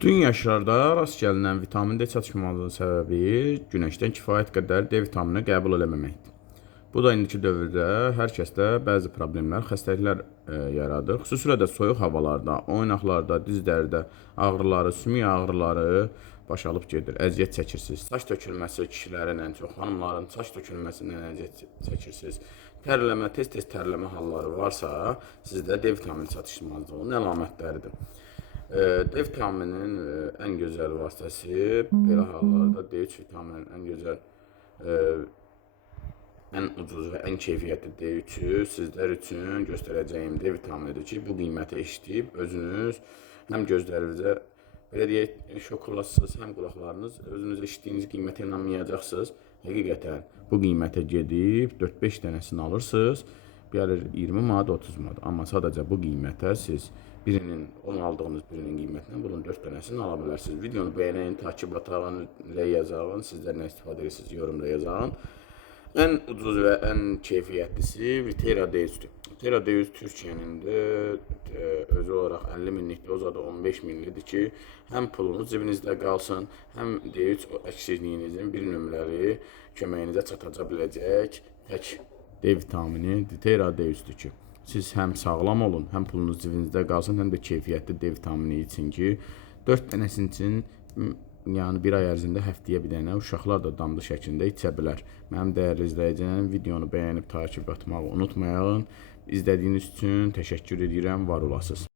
Bütün yaşlarda rast gəlinən vitamin D çatışmazlığı səbəbi günəşdən kifayət qədər D vitamini qəbul eləməməkdir. Bu da indiki dövrdə hər kəsdə bəzi problemlər, xəstəliklər yaradır. Xüsusilə də soyuq havalarda, oynaqlarda, dizlərdə ağrıları, sümük ağrıları baş alıb gedir. Əziyyət çəkirsiniz. Saç tökülməsi kişilərin ən çox, xanımların saç tökülməsindən əziyyət çəkirsiniz. Tərləmə, tez-tez tərləmə halları varsa, sizdə D vitamini çatışmazlığının əlamətləridir. D vitamininin ən gözəl vasitəsi belə hallarda D3 vitamininin ən gözəl, ən ucuz və ən keyfiyyətli D3-ü sizlər üçün göstərəcəyim D vitaminidir ki, bu qiyməti eşidib özünüz həm gözlərinizə belə deyək, şok olasınız, həm qulaqlarınız özünüz eşitdiyiniz qiymətə inanmayacaqsınız. Həqiqətən bu qiymətə gedib 4-5 dənəsini alırsınız, gəlir 20 manat, 30 manat. Amma sadəcə bu qiymətə siz birinin, onu aldığınız birinin qiymətindən bunun 4 dənəsini ala bilərsiniz. Videonu bəyənin, takip atağın, yazağın, sizlər nə istifadə edirsiniz, yorumda yazağın. Ən ucuz və ən keyfiyyətlisi Vitera D3-dür. Vitera D3 Türkiyənin də özü olaraq 50 minlikdir, o zada 15 minlidir ki, həm pulunuz cibinizdə qalsın, həm D3 əksikliyinizin bir nömrəli köməyinizə çataca biləcək tək D vitamini Vitera D3-dür ki, siz həm sağlam olun, həm pulunuz cibinizdə qalsın, həm də keyfiyyətli D vitamini için ki, 4 dənəsi üçün yəni bir ay ərzində həftəyə bir dənə uşaqlar da damlı şəklində içə bilər. Mənim dəyərli izləyicim, videonu bəyənib takip etməyi unutmayın. İzlədiyiniz üçün təşəkkür edirəm, var olasınız.